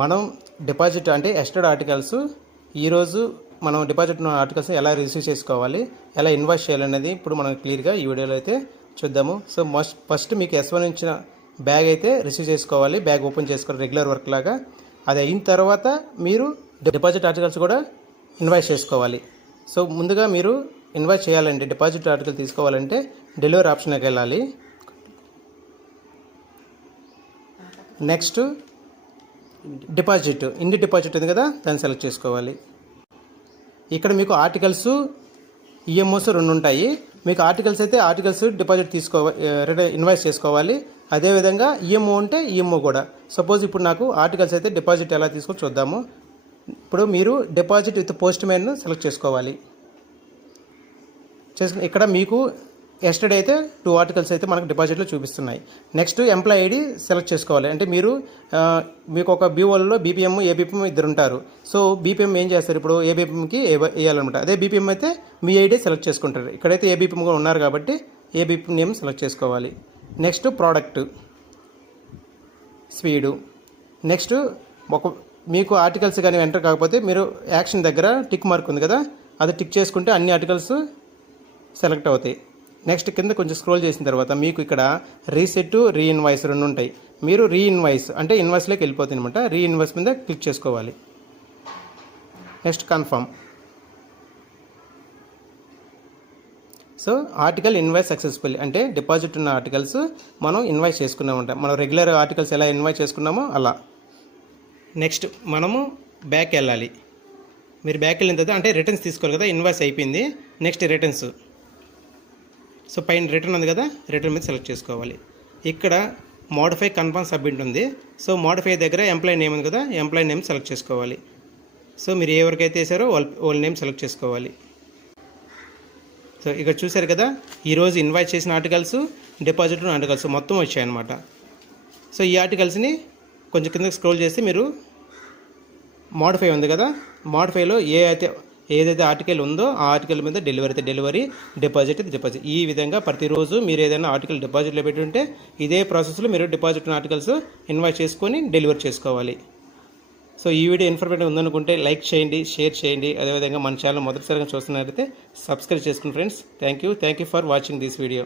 మనం డిపాజిట్ అంటే ఎస్టర్డ్ ఆర్టికల్స్ ఈరోజు మనం డిపాజిట్ ఉన్న ఆర్టికల్స్ ఎలా రిసీవ్ చేసుకోవాలి, ఎలా ఇన్వాయిస్ చేయాలనేది ఇప్పుడు మనం క్లియర్గా ఈ వీడియోలో అయితే చూద్దాము. సో ఫస్ట్ మీకు S1 ఇచ్చిన బ్యాగ్ అయితే రిసీవ్ చేసుకోవాలి, బ్యాగ్ ఓపెన్ చేసుకోవాలి రెగ్యులర్ వర్క్ లాగా. అది అయిన తర్వాత మీరు డిపాజిట్ ఆర్టికల్స్ కూడా ఇన్వాయిస్ చేసుకోవాలి. సో ముందుగా మీరు ఇన్వాయిస్ చేయాలంటే డిపాజిట్ ఆర్టికల్ తీసుకోవాలంటే డెలివరీ ఆప్షన్కి వెళ్ళాలి. నెక్స్ట్ డిపాజిట్ ఇండి డిపాజిట్ ఉంది కదా, దాన్ని సెలెక్ట్ చేసుకోవాలి. ఇక్కడ మీకు ఆర్టికల్స్ ఈఎంఓస్ 2 ఉంటాయి. మీకు ఆర్టికల్స్ అయితే ఆర్టికల్స్ డిపాజిట్ ఇన్వాయిస్ చేసుకోవాలి. అదేవిధంగా ఈఎంఓ ఉంటే ఈఎంఓ కూడా. సపోజ్ ఇప్పుడు నాకు ఆర్టికల్స్ అయితే డిపాజిట్ ఎలా తీసుకొని చూద్దాము. ఇప్పుడు మీరు deposit with post man select చేసుకోవాలి. ఇక్కడ మీకు ఎస్టర్డే అయితే 2 ఆర్టికల్స్ అయితే మనకు డిపాజిట్లో చూపిస్తున్నాయి. నెక్స్ట్ ఎంప్లాయీ ఐడి సెలెక్ట్ చేసుకోవాలి. అంటే మీకు ఒక బీఓలో బీపీఎం ఏబీపీఎం 2 ఉంటారు. సో బీపీఎం ఏం చేస్తారు, ఇప్పుడు ఏబీపీఎంకి వేయాలన్నమాట. అదే బీపీఎం అయితే మీ ఐడి సెలెక్ట్ చేసుకుంటారు. ఇక్కడైతే ఏబీపీఎం కూడా ఉన్నారు కాబట్టి ఏబీపీఎం నేమ్ సెలెక్ట్ చేసుకోవాలి. Next product speed. నెక్స్ట్ మీకు ఆర్టికల్స్ కానీ ఎంటర్ కాకపోతే మీరు యాక్షన్ దగ్గర టిక్ మార్క్ ఉంది కదా, అది టిక్ చేసుకుంటే అన్ని ఆర్టికల్స్ సెలెక్ట్ అవుతాయి. నెక్స్ట్ కింద కొంచెం స్క్రోల్ చేసిన తర్వాత మీకు ఇక్కడ రీసెట్ రీఇన్వాయిస్ 2 ఉంటాయి. మీరు రీఇన్వాయిస్ అంటే ఇన్వాయిస్లోకి వెళ్ళిపోతుంది అనమాట. రీఇన్వాయిస్ మీద క్లిక్ చేసుకోవాలి. Next confirm. So article invoice successful అంటే డిపాజిట్ ఉన్న ఆర్టికల్స్ మనం ఇన్వాయిస్ చేసుకున్నామంట. మనం రెగ్యులర్ ఆర్టికల్స్ ఎలా ఇన్వాయిస్ చేసుకున్నామో అలా. నెక్స్ట్ మనము బ్యాక్ వెళ్ళాలి. మీరు బ్యాక్ వెళ్ళిన తర్వాత అంటే రిటర్న్స్ తీసుకోవాలి కదా, ఇన్వాయిస్ అయిపోయింది. Next returns. సో పైన రిటర్న్ ఉంది కదా, రిటర్న్ మీద సెలెక్ట్ చేసుకోవాలి. ఇక్కడ మోడిఫై కన్ఫర్మ్ సబ్మిట్ ఉంది. సో మోడిఫై దగ్గర ఎంప్లాయీ నేమ్ ఉంది కదా, ఎంప్లాయీ నేమ్ సెలెక్ట్ చేసుకోవాలి. సో మీరు ఎవరికైతే వేసారో వాళ్ళ నేమ్ సెలెక్ట్ చేసుకోవాలి. సో ఇక్కడ చూసారు కదా, ఈరోజు ఇన్వాయిస్ చేసిన ఆర్టికల్స్, డిపాజిట్ ఉన్న ఆర్టికల్స్ మొత్తం వచ్చాయన్నమాట. సో ఈ ఆర్టికల్స్ని కొంచెం కిందకి స్క్రోల్ చేస్తే మీరు మోడిఫై ఉంది కదా, మోడిఫైలో ఏదైతే ఆర్టికల్ ఉందో ఆ ఆర్టికల్ మీద డెలివరీ, డిపాజిట్. ఈ విధంగా ప్రతిరోజు మీరు ఏదైనా ఆర్టికల్ డిపాజిట్లో పెట్టుంటే ఇదే ప్రాసెస్లో మీరు డిపాజిట్ ఉన్న ఆర్టికల్స్ ఇన్వాయిస్ చేసుకొని డెలివరీ చేసుకోవాలి. సో ఈ వీడియో ఇన్ఫర్మేటివ్ ఉందనుకుంటే లైక్ చేయండి, షేర్ చేయండి. అదేవిధంగా మన ఛానల్ మొదటిసారిగా చూస్తున్నట్లయితే సబ్స్క్రైబ్ చేసుకోండి friends. Thank you for watching this video.